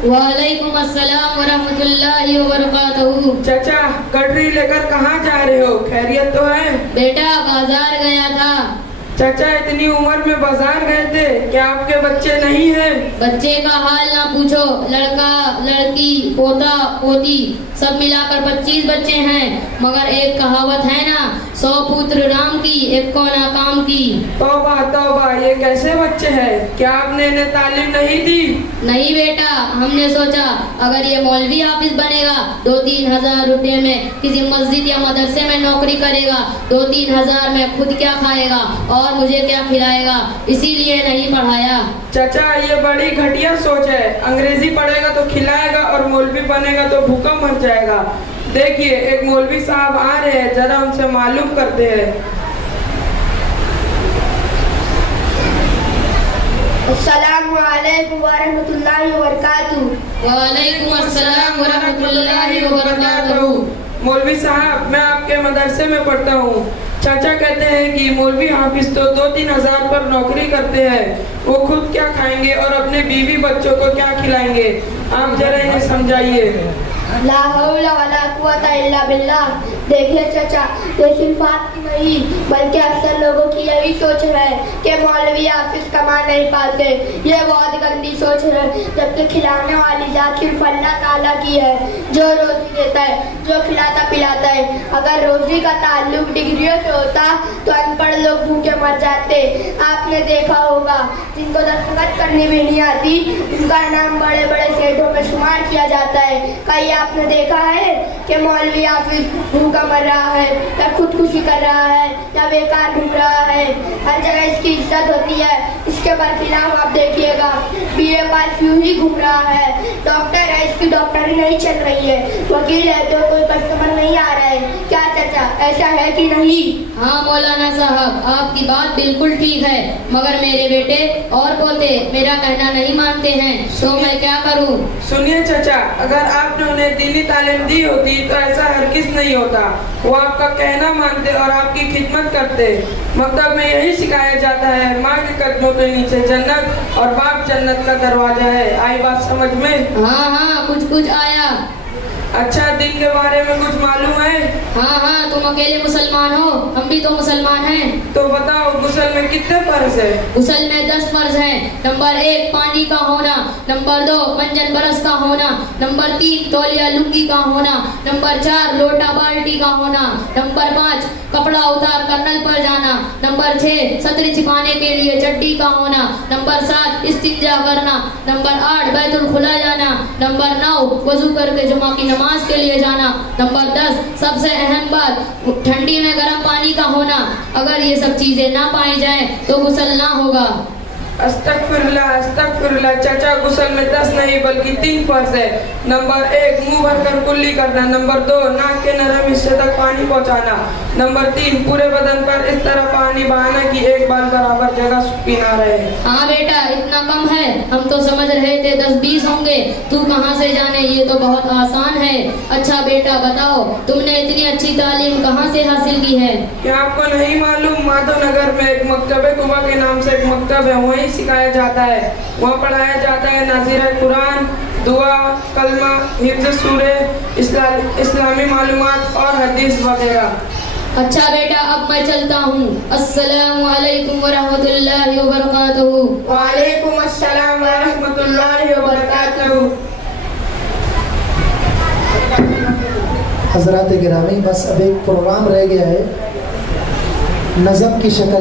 वालेकुम अस्सलाम वरहमतुल्लाहि वबरकातुहू। चाचा, कटरी लेकर कहाँ जा रहे हो? खैरियत तो है? बेटा बाजार गया था। चाचा, इतनी उम्र में बाजार गए थे, क्या आपके बच्चे नहीं हैं? बच्चे का हाल ना पूछो, लड़का लड़की पोता पोती सब मिलाकर 25 बच्चे हैं। मगर एक कहावत है ना, 100 पुत्र राम की, एक को नाकाम की। तौबा तौबा, ये कैसे बच्चे हैं? क्या आपने इन्हें तालीम नहीं दी? नहीं बेटा, हमने सोचा अगर ये मौलवी हाफिज बनेगा 2-3 हजार रुपए में किसी मस्जिद या मदरसे में नौकरी करेगा, 2-3 हजार में खुद क्या खाएगा और मुझे क्या खिलाएगा, इसीलिए नहीं पढ़ाया। चाचा, ये बड़ी घटिया सोच है। अंग्रेजी पढ़ेगा तो खिलाएगा और मौलवी बनेगा तो भूखा मर जाएगा। देखिए, एक मौलवी साहब आ रहे हैं, जरा उनसे मालूम करते हैं। अस्सलामु अलैकुम वरहमतुल्लाहि वबरकातुहू। वालेकुम अस्सलाम वरहमतुल्लाहि वबरकातुहू। मौलवी साहब, मैं आपके मदरसे में पढ़ता हूँ। चाचा कहते हैं कि मौलवी हाफिज तो 2-3 हजार पर नौकरी करते हैं, वो खुद क्या खाएंगे और अपने बीवी बच्चों को क्या खिलाएंगे? आप जरा इन्हें समझाइए। ला हौला वला कुव्वता इल्ला बिल्लाह। देखिए चाचा, ये सिर्फ आपकी नहीं बल्कि अक्सर लोगों की यही सोच है कि मौलवी हाफिज कमा नहीं पाते। ये बहुत गंदी सोच है, जबकि खिलाने वाली जात सिर्फ अल्लाह ताला की है, जो रोजी देता है, जो खिलाता पिलाता है। अगर रोजी का ताल्लुक डिग्रियों से होता तो अनपढ़ लोग भूखे मर जाते। आपने देखा होगा, जिनको दस्तखत करनी भी नहीं आती, उनका नाम बड़े बड़े सेठों में शुमार किया जाता है। कहीं आपने देखा है कि मौलवी हाफिज भूखा मर रहा है या खुदकुशी कर रहा है या बेकार घूम रहा है? हर जगह इसकी इज्जत होती है। इसके बरखिलाफ आप देखिएगा, बीए पास क्यों ही घूम रहा है। डॉक्टर है, इसकी डॉक्टरी नहीं चल रही है। वकील है तो कोई कस्टमर नहीं आ रहा है। क्या चाचा, ऐसा है कि नहीं? हाँ मौलाना साहब, आपकी बात बिल्कुल ठीक है, मगर मेरे बेटे और पोते मेरा कहना नहीं मानते हैं, तो मैं क्या करूँ? सुनिए चाचा, अगर आपने उन्हें दीनी तालीम दी होती तो ऐसा हरगिज़ नहीं होता। वो आपका कहना मानते और आपकी खिदमत करते। मकतब में यही सिखाया जाता है, माँ के कदमों के नीचे जन्नत और बाप जन्नत का दरवाजा है। आई बात समझ में? हाँ हाँ, कुछ कुछ आया। अच्छा, दिन के बारे में कुछ मालूम है? हाँ हाँ, तुम अकेले मुसलमान हो, हम भी तो मुसलमान हैं। तो बताओ, गुस्ल में कितने फर्ज है? गुस्ल में 10 फर्ज हैं। नंबर 1 पानी का होना, नंबर 2 पंजन बरस का होना, नंबर 3 तौलिया लुंगी का होना, नंबर 4 लोटा बाल्टी का होना, नंबर 5 कपड़ा उतार कर नल पर जाना, नंबर 6 सतरी छिपाने के लिए चड्डी का होना, नंबर 7 इस्तिंजा करना, नंबर 8 बैतुल खुला जाना, नंबर 9 वजू करके जुमा की नमाज के लिए जाना, नंबर 10 सबसे अहम बात ठंडी में गर्म पानी का होना। अगर ये सब चीजें ना पाई जाएं तो गुस्ल ना होगा। अस्तगफिरुल्लाह अस्तगफिरुल्लाह। चाचा, गुस्ल में 10 नहीं बल्कि 3 फर्ज है। नंबर 1 मुंह भरकर कुल्ली करना, नंबर 2 नाक के नरम हिस्से तक पानी पहुंचाना, नंबर 3 पूरे बदन पर इस तरह पानी बहाना कि एक बाल बराबर जगह सूखी ना रहे। हाँ बेटा, इतना कम है, हम तो समझ रहे थे 10-20 होंगे, तू कहाँ से जाने, ये तो बहुत आसान है। अच्छा बेटा बताओ, तुमने इतनी अच्छी तालीम कहाँ से हासिल की है? क्या आपको नहीं मालूम, माधवनगर में एक मकतब कुबा के नाम से एक मकतब है, वहीं सिखाया जाता है। वहाँ पढ़ाया जाता है नाज़िर कुरान, दुआ, कलमा, हिफ्ज़ सूरे, इस्लामी मालूमात और हदीस वगैरह। अच्छा बेटा, अब मैं चलता हूँ। अस्सलामु अलैकुम वरहमतुल्लाहि वबरकातुहू। वालेकुम अस्सलाम वरहमतुल्लाहि वबरकातुहू। हज़रात गिरामी, बस अब एक प्रोग्राम रह गया है, नज़म की शक्ल